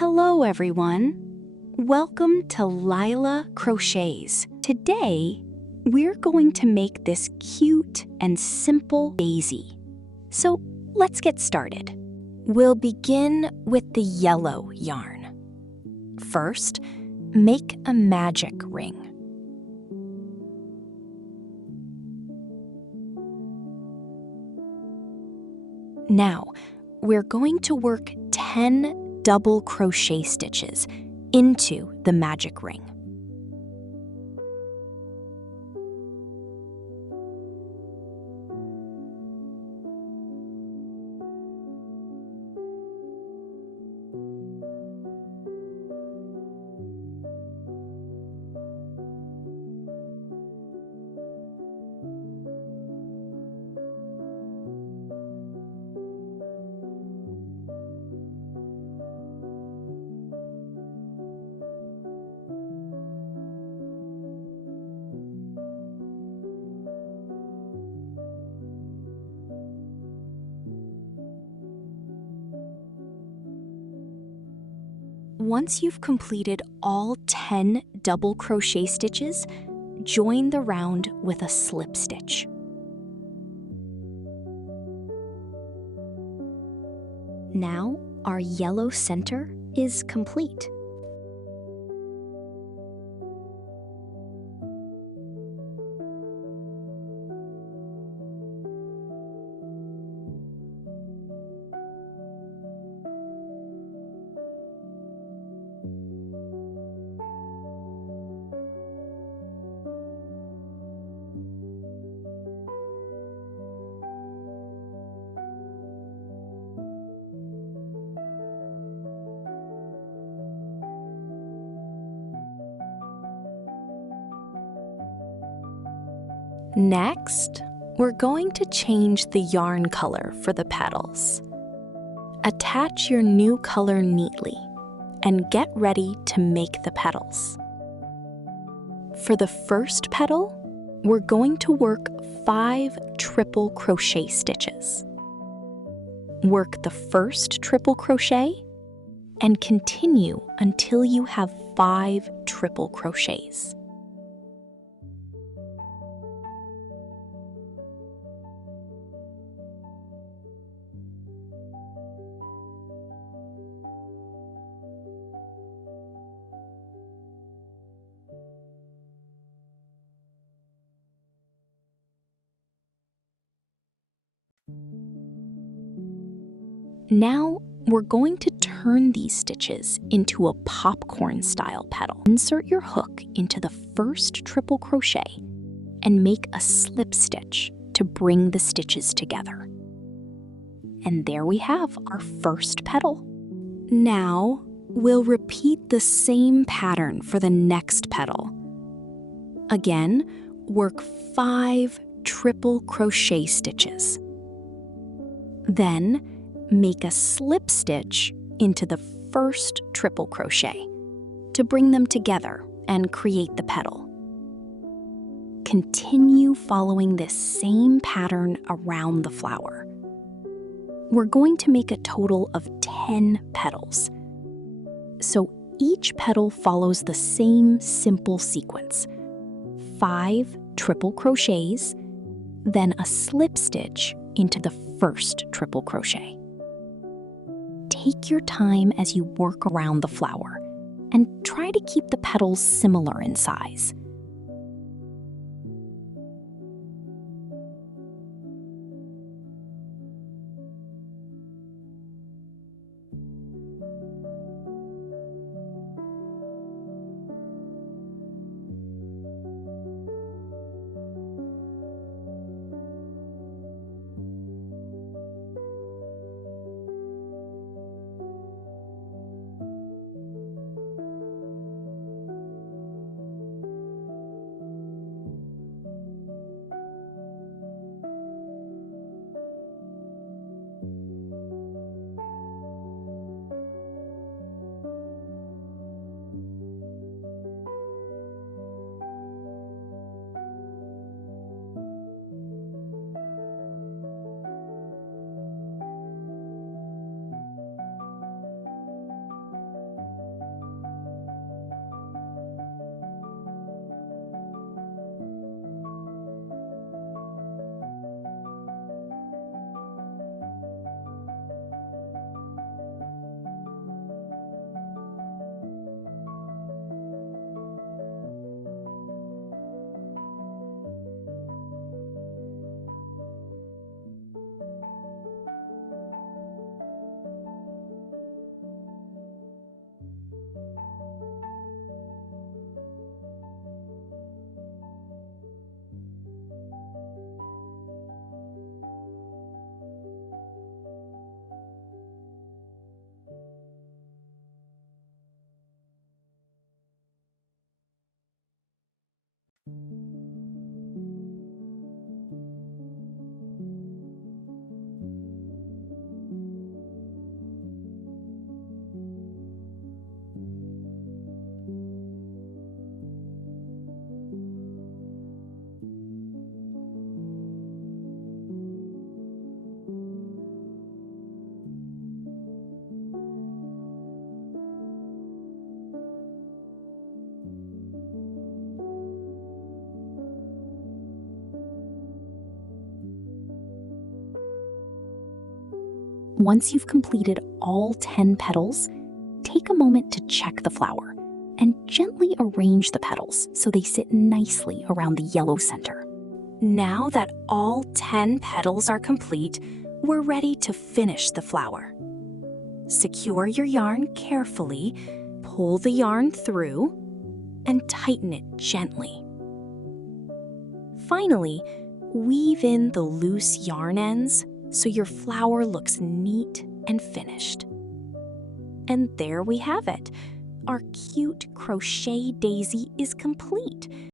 Hello everyone! Welcome to Lila Crochets. Today, we're going to make this cute and simple daisy. So let's get started. We'll begin with the yellow yarn. First, make a magic ring. Now, we're going to work 10 double crochet stitches into the magic ring. Once you've completed all 10 double crochet stitches, join the round with a slip stitch. Now our yellow center is complete. Next, we're going to change the yarn color for the petals. Attach your new color neatly and get ready to make the petals. For the first petal, we're going to work 5 triple crochet stitches. Work the first triple crochet and continue until you have 5 triple crochets. Now, we're going to turn these stitches into a popcorn-style petal. Insert your hook into the first triple crochet and make a slip stitch to bring the stitches together. And there we have our first petal. Now, we'll repeat the same pattern for the next petal. Again, work 5 triple crochet stitches. Then, make a slip stitch into the first triple crochet to bring them together and create the petal. Continue following this same pattern around the flower. We're going to make a total of 10 petals. So each petal follows the same simple sequence. 5 triple crochets, then a slip stitch into the first triple crochet. Take your time as you work around the flower and try to keep the petals similar in size. Once you've completed all 10 petals, take a moment to check the flower and gently arrange the petals so they sit nicely around the yellow center. Now that all 10 petals are complete, we're ready to finish the flower. Secure your yarn carefully, pull the yarn through, and tighten it gently. Finally, weave in the loose yarn ends so your flower looks neat and finished. And there we have it. Our cute crochet daisy is complete.